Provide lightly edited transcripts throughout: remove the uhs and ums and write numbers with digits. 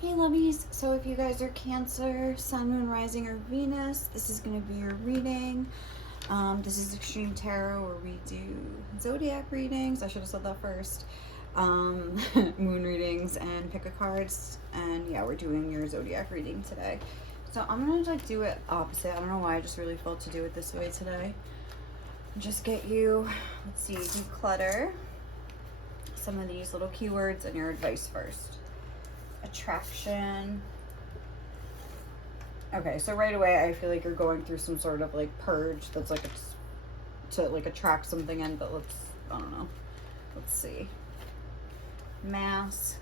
Hey lovies, so if you guys are Cancer, Sun, Moon, Rising, or Venus, this is going to be your reading. This is Extreme Tarot, where we do zodiac readings. I should have said that first. Moon readings and pick a cards. And yeah, we're doing your zodiac reading today. So I'm going to do it opposite. I don't know why, I just really felt to do it this way today. Just get you, let's see, declutter some of these little keywords and your advice first. Attraction. Okay, so right away I feel like you're going through some sort of like purge that's like to like attract something in, but I don't know. Let's see. Mask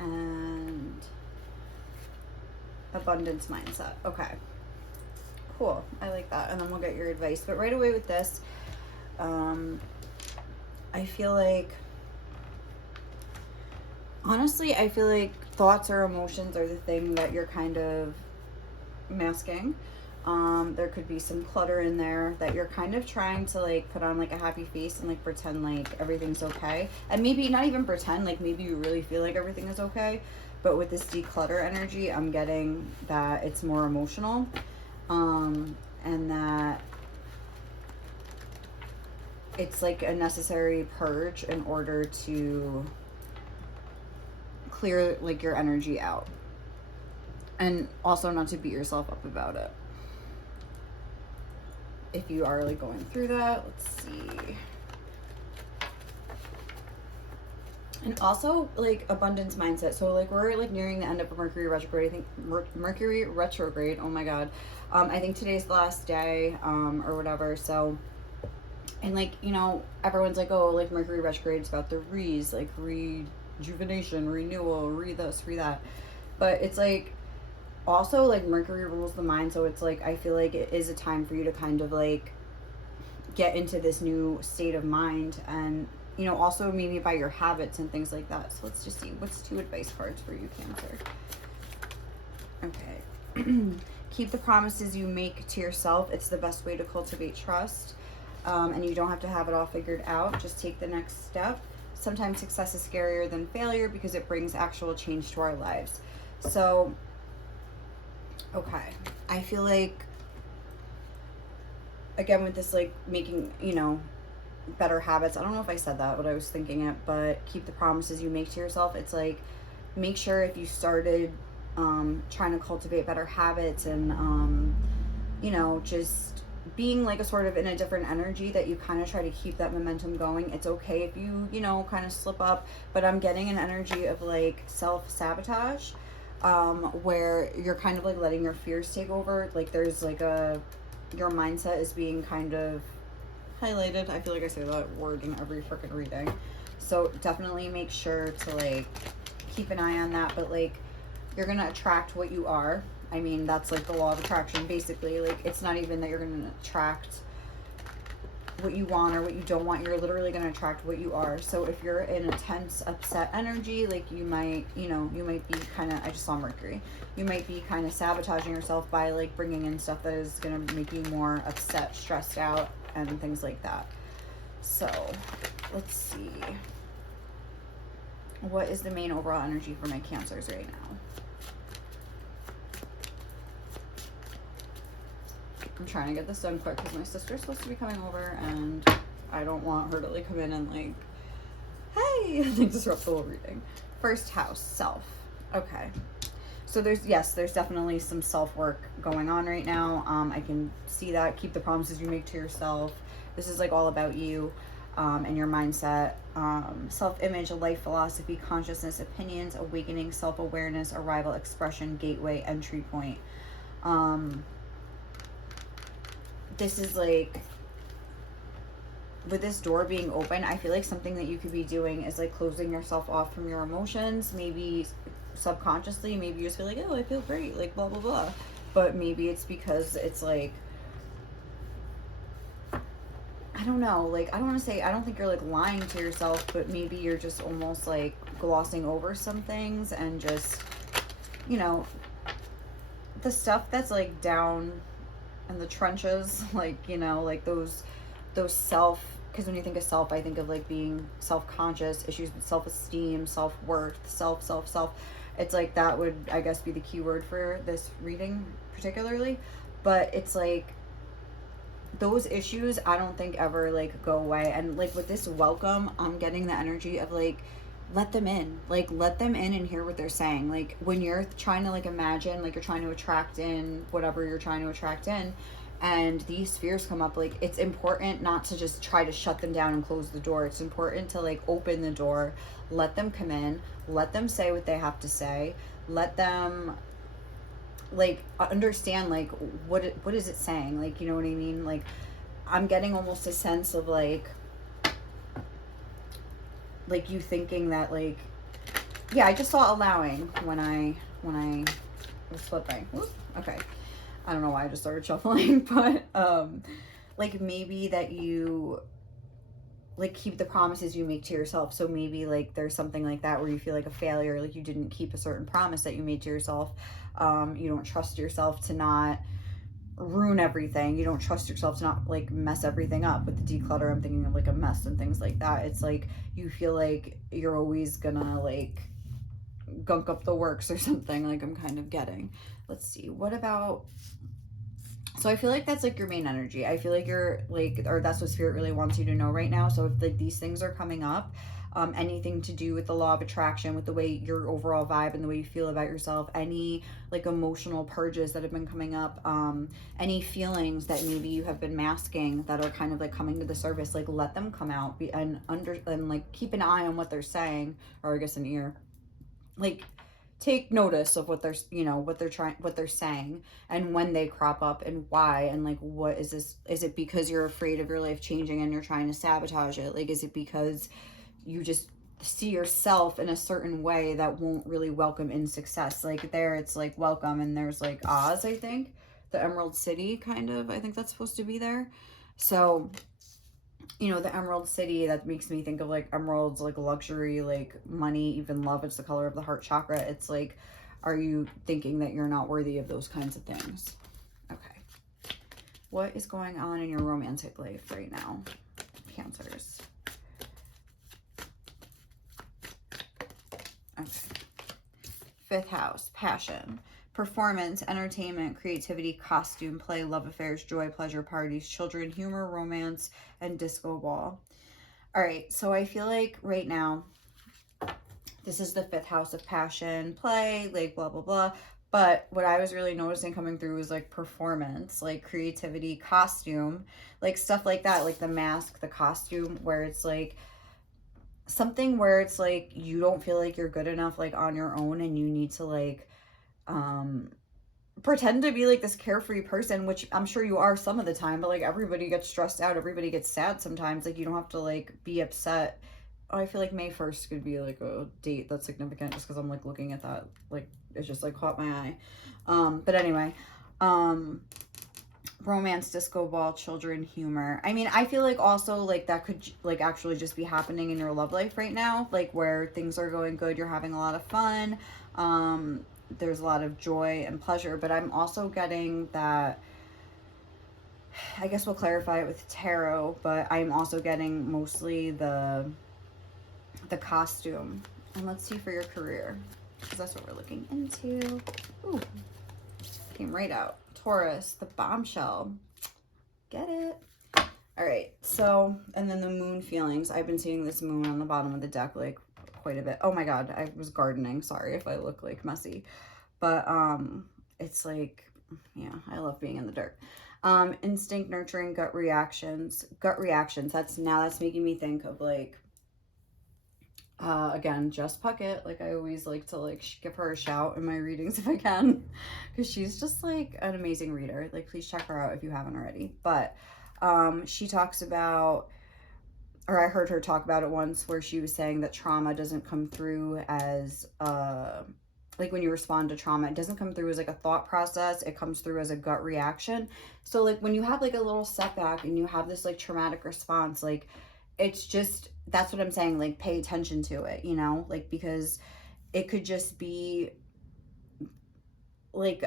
and abundance mindset. Okay. Cool. I like that. And then we'll get your advice. But right away with this, I feel like, honestly, I feel like thoughts or emotions are the thing that you're kind of masking. There could be some clutter in there that you're kind of trying to like put on like a happy face and like pretend like everything's okay. And maybe not even pretend, like maybe you really feel like everything is okay. But with this declutter energy, I'm getting that it's more emotional. And that it's like a necessary purge in order to clear like your energy out, and also not to beat yourself up about it if you are like going through that. Let's see. And also like abundance mindset. So like we're like nearing the end of Mercury retrograde. I think Mercury retrograde, oh my god, I think today's the last day or whatever. So, and like, you know, everyone's like, oh, like Mercury retrograde is about the like rejuvenation, renewal, this, that. But it's like also like Mercury rules the mind, so it's like I feel like it is a time for you to kind of like get into this new state of mind, and you know, also maybe by your habits and things like that. So let's just see, what's 2 advice cards for you, Cancer? Okay. Keep the promises you make to yourself. It's the best way to cultivate trust. And you don't have to have it all figured out. Just take the next step. Sometimes success is scarier than failure because it brings actual change to our lives. So, okay. I feel like, again, with this, like, making, you know, better habits. I don't know if I said that, but I was thinking it, but keep the promises you make to yourself. It's like, make sure if you started trying to cultivate better habits and, you know, just being like a sort of in a different energy, that you kind of try to keep that momentum going. It's okay if you know, kind of slip up, but I'm getting an energy of like self-sabotage, where you're kind of like letting your fears take over. Like there's like your mindset is being kind of highlighted. I feel like I say that word in every freaking reading. So definitely make sure to like keep an eye on that. But like, you're gonna attract what you are. I mean, that's like the law of attraction, basically. Like, it's not even that you're gonna attract what you want or what you don't want. You're literally gonna attract what you are. So if you're in a tense, upset energy, like you might, you know, you might be kind of, I just saw Mercury, you might be kind of sabotaging yourself by like bringing in stuff that is gonna make you more upset, stressed out, and things like that. So let's see, what is the main overall energy for my Cancers right now? I'm trying to get this done quick because my sister's supposed to be coming over, and I don't want her to like come in and like, hey, like disrupt the whole reading. First house, self. Okay. So there's definitely some self-work going on right now. I can see that. Keep the promises you make to yourself. This is like all about you and your mindset. Self-image, a life philosophy, consciousness, opinions, awakening, self-awareness, arrival, expression, gateway, entry point. This is like, with this door being open, I feel like something that you could be doing is like closing yourself off from your emotions. Maybe subconsciously, maybe you just feel like, oh, I feel great, like blah blah blah, but maybe it's because it's like, I don't know, like I don't want to say, I don't think you're like lying to yourself, but maybe you're just almost like glossing over some things and just, you know, the stuff that's like down in the trenches, like, you know, like those self, because when you think of self, I think of like being self-conscious, issues with self-esteem, self-worth, self. It's like that would, I guess, be the key word for this reading particularly. But it's like those issues I don't think ever like go away. And like with this welcome, I'm getting the energy of like, let them in, like let them in and hear what they're saying. Like when you're trying to like imagine, like you're trying to attract in whatever you're trying to attract in, and these fears come up, like it's important not to just try to shut them down and close the door. It's important to like open the door, let them come in, let them say what they have to say, let them like understand like what is it saying, like, you know what I mean? Like I'm getting almost a sense of like you thinking that like, yeah, I just saw allowing when I was flipping. Whoop, okay, I don't know why I just started shuffling, but like maybe that you like keep the promises you make to yourself. So maybe like there's something like that where you feel like a failure, like you didn't keep a certain promise that you made to yourself. You don't trust yourself to not ruin everything. You don't trust yourself to not like mess everything up. With the declutter, I'm thinking of like a mess and things like that. It's like you feel like you're always gonna like gunk up the works or something, like I'm kind of getting. Let's see, what about, so I feel like that's like your main energy. I feel like you're like, or that's what spirit really wants you to know right now. So if like these things are coming up, anything to do with the law of attraction, with the way your overall vibe and the way you feel about yourself, any like emotional purges that have been coming up, any feelings that maybe you have been masking that are kind of like coming to the surface, like let them come out, and like keep an eye on what they're saying, or I guess an ear, like take notice of what they're, you know, what they're saying, and when they crop up and why, and like what is this, is it because you're afraid of your life changing and you're trying to sabotage it? Like is it because you just see yourself in a certain way that won't really welcome in success? Like there it's like welcome, and there's like Oz, I think the Emerald City, kind of, I think that's supposed to be there. So you know, the Emerald City, that makes me think of like emeralds, like luxury, like money, even love. It's the color of the heart chakra. It's like, are you thinking that you're not worthy of those kinds of things? Okay. What is going on in your romantic life right now, Cancers? Okay. Fifth house, passion, performance, entertainment, creativity, costume, play, love affairs, joy, pleasure, parties, children, humor, romance, and disco ball. All right, so I feel like right now, this is the fifth house of passion, play, like blah, blah, blah. But what I was really noticing coming through was like performance, like creativity, costume, like stuff like that, like the mask, the costume, where it's like something where it's like you don't feel like you're good enough like on your own, and you need to like pretend to be like this carefree person, which I'm sure you are some of the time, but like everybody gets stressed out, everybody gets sad sometimes. Like you don't have to like be upset. Oh, I feel like May 1st could be like a date that's significant, just because I'm like looking at that, like it just like caught my eye. But anyway, romance, disco ball, children, humor. I mean, I feel like also like that could like actually just be happening in your love life right now, like where things are going good, you're having a lot of fun, there's a lot of joy and pleasure. But I'm also getting that, I guess we'll clarify it with tarot, but I'm also getting mostly the costume. And let's see for your career, because that's what we're looking into. Ooh, came right out. Taurus, the bombshell. Get it? All right, so, and then the moon feelings. I've been seeing this moon on the bottom of the deck like quite a bit. Oh my god, I was gardening. Sorry if I look like messy. But it's like, yeah, I love being in the dirt. Instinct, nurturing, gut reactions. Gut reactions. That's making me think of like, again, Jess Puckett. Like I always like to like give her a shout in my readings if I can, because she's just like an amazing reader. Like please check her out if you haven't already. But she talks about, or I heard her talk about it once, where she was saying that trauma doesn't come through as like when you respond to trauma, it doesn't come through as like a thought process, it comes through as a gut reaction. So like when you have like a little setback and you have this like traumatic response, like it's just, that's what I'm saying, like pay attention to it, you know, like because it could just be like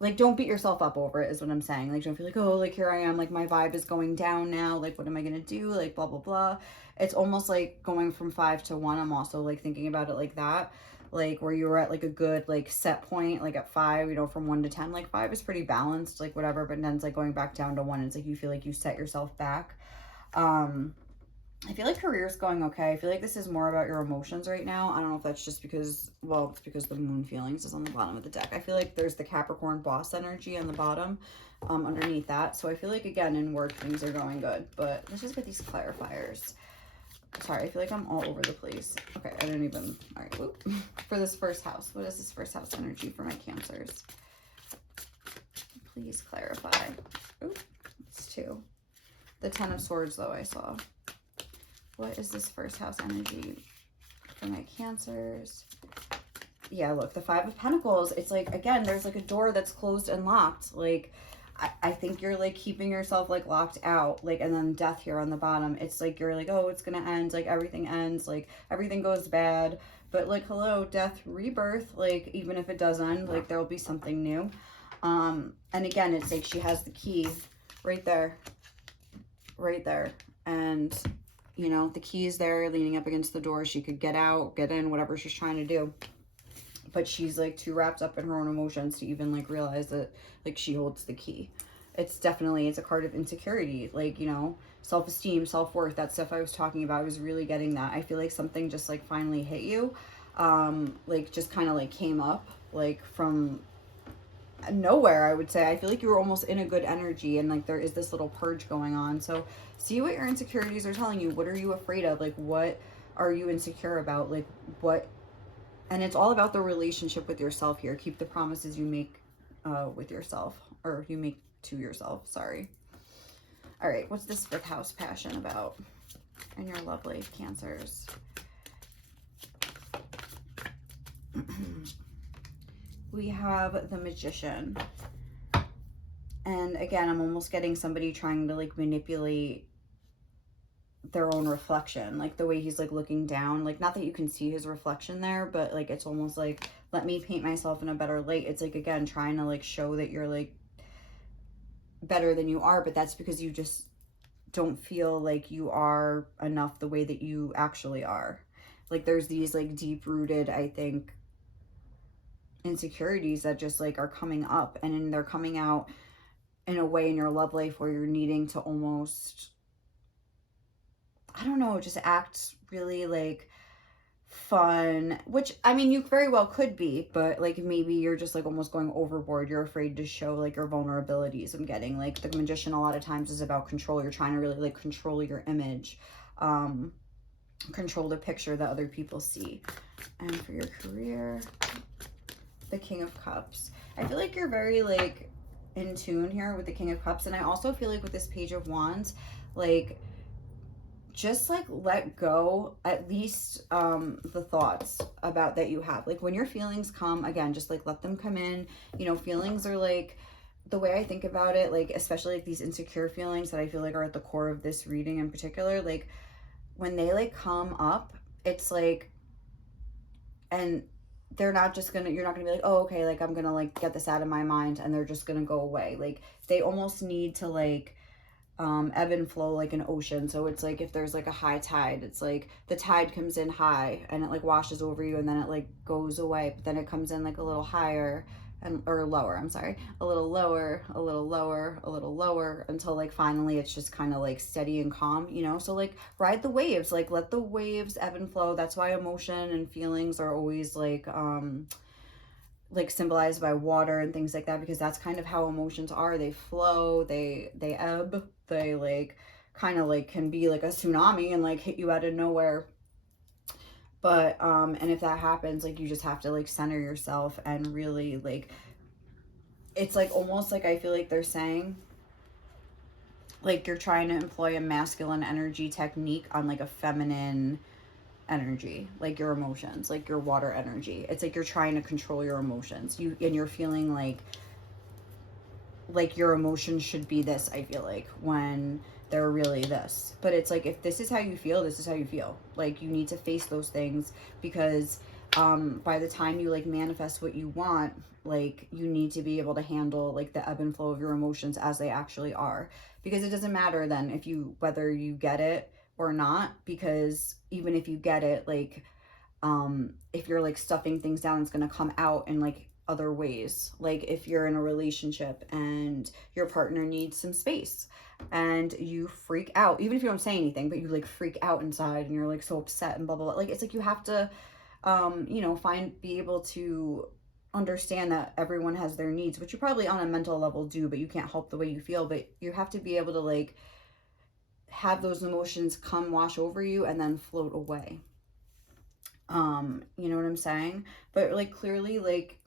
like don't beat yourself up over it is what I'm saying. Like don't feel like, oh, like here I am, like my vibe is going down now, like what am I gonna do, like blah blah blah. It's almost like going from 5 to 1. I'm also like thinking about it like that. like where you were at like a good like set point, like at 5, you know, from 1 to 10. Like 5 is pretty balanced, like whatever, but then it's like going back down to 1. It's like you feel like you set yourself back. I feel like career is going okay. I feel like this is more about your emotions right now. I don't know if that's just because, well, it's because the moon feelings is on the bottom of the deck. I feel like there's the Capricorn boss energy on the bottom, underneath that. So I feel like, again, in work, things are going good. But let's just get these clarifiers. Sorry, I feel like I'm all over the place. Okay, I didn't even, all right, whoop. For this first house, what is this first house energy for my Cancers? Please clarify. Ooh, it's 2. The 10 of Swords, though, I saw. What is this first house energy for my Cancers? Yeah, look, the 5 of Pentacles. It's like, again, there's like a door that's closed and locked. Like, I think you're like keeping yourself like locked out. Like, and then death here on the bottom. It's like, you're like, oh, it's going to end. Like, everything ends. Like, everything goes bad. But like, hello, death, rebirth. Like, even if it does end, like, there'll be something new. And again, it's like she has the key right there. Right there. And you know, the key is there leaning up against the door. She could get out, get in, whatever she's trying to do. But she's like too wrapped up in her own emotions to even like realize that like she holds the key. It's definitely, it's a card of insecurity. Like, you know, self-esteem, self-worth, that stuff I was talking about. I was really getting that. I feel like something just like finally hit you. Like just kind of like came up like from nowhere, I would say. I feel like you were almost in a good energy and like there is this little purge going on. So see what your insecurities are telling you. What are you afraid of? Like, what are you insecure about? Like, what? And it's all about the relationship with yourself here. Keep the promises you make with yourself, or you make to yourself. Sorry. All right, what's this 5th house passion about and your lovely Cancers? We have the Magician. And again, I'm almost getting somebody trying to like manipulate their own reflection, like the way he's like looking down, like not that you can see his reflection there, but like it's almost like, let me paint myself in a better light. It's like, again, trying to like show that you're like better than you are, but that's because you just don't feel like you are enough the way that you actually are. Like there's these like deep rooted, I think, insecurities that just like are coming up, and they're coming out in a way in your love life where you're needing to almost, I don't know, just act really like fun, which I mean, you very well could be, but like maybe you're just like almost going overboard. You're afraid to show like your vulnerabilities. I'm getting like the Magician a lot of times is about control. You're trying to really like control your image, control the picture that other people see. And for your career, the King of Cups. I feel like you're very like in tune here with the King of Cups, and I also feel like with this Page of Wands, like just like let go at least the thoughts about that you have. Like when your feelings come, again, just like let them come in. You know, feelings are like, the way I think about it, like especially like these insecure feelings that I feel like are at the core of this reading in particular, like when they like come up, it's like, and they're not just gonna, you're not gonna be like, oh, okay, like I'm gonna like get this out of my mind and they're just gonna go away. Like they almost need to like ebb and flow like an ocean. So it's like if there's like a high tide, it's like the tide comes in high and it like washes over you and then it like goes away, but then it comes in like a little higher and or lower, I'm sorry, a little lower, a little lower, a little lower, until like finally it's just kind of like steady and calm, you know. So like ride the waves, like let the waves ebb and flow. That's why emotion and feelings are always like symbolized by water and things like that, because that's kind of how emotions are. They flow, they ebb, they like kind of like can be like a tsunami and like hit you out of nowhere. But and if that happens, like you just have to like center yourself and really like, it's like almost like I feel like they're saying like you're trying to employ a masculine energy technique on like a feminine energy, like your emotions, like your water energy. It's like you're trying to control your emotions. And you're feeling like your emotions should be this, I feel like, when they're really this. But it's like, if this is how you feel, this is how you feel. Like you need to face those things, because by the time you like manifest what you want, like you need to be able to handle like the ebb and flow of your emotions as they actually are, because it doesn't matter then if you, whether you get it or not, because even if you get it, like If you're like stuffing things down, it's going to come out in like other ways. Like if you're in a relationship and your partner needs some space and you freak out, even if you don't say anything, but you like freak out inside and you're like so upset and blah blah blah. Like it's like you have to you know, be able to understand that everyone has their needs, which you probably on a mental level do, but you can't help the way you feel. But you have to be able to like have those emotions come wash over you and then float away. You know what I'm saying? But like clearly, like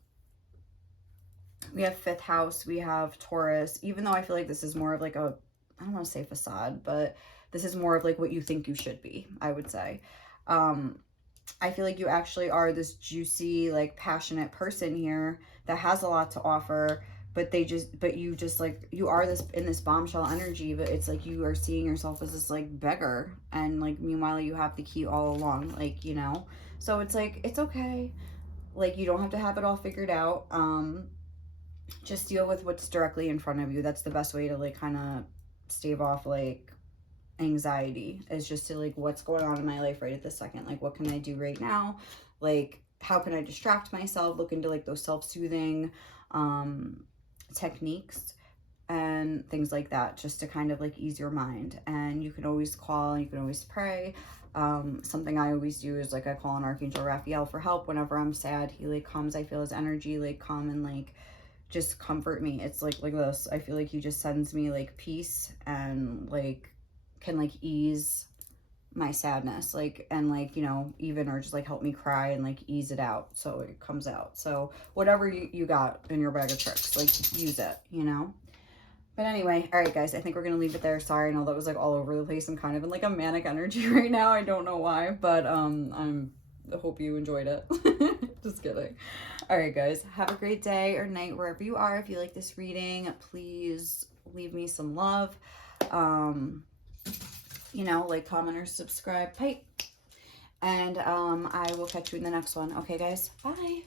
we have fifth house, we have Taurus, even though I feel like this is more of like a, I don't want to say facade, but this is more of like what you think you should be, I would say. I feel like you actually are this juicy, like passionate person here that has a lot to offer, but you just like, you are this in this bombshell energy, but it's like you are seeing yourself as this like beggar. And like, meanwhile, you have the key all along, like, you know, so it's like, it's okay. Like, you don't have to have it all figured out. Just deal with what's directly in front of you. That's the best way to like kind of stave off like anxiety, is just to like, what's going on in my life right at this second, like what can I do right now, like how can I distract myself, look into like those self-soothing techniques and things like that, just to kind of like ease your mind. And you can always call, you can always pray. Something I always do is like I call on Archangel Raphael for help whenever I'm sad. He like comes, I feel his energy like come and like just comfort me. It's like this, I feel like he just sends me like peace and like can like ease my sadness, like, and like, you know, even, or just like help me cry and like ease it out so it comes out. So whatever you got in your bag of tricks, like use it, you know. But anyway, all right guys, I think we're gonna leave it there. Sorry, I know that was like all over the place. I'm kind of in like a manic energy right now. I don't know why, but I hope you enjoyed it. Just kidding. All right guys, have a great day or night wherever you are. If you like this reading, please leave me some love. You know, like, comment, or subscribe. Hey, and I will catch you in the next one. Okay guys, bye.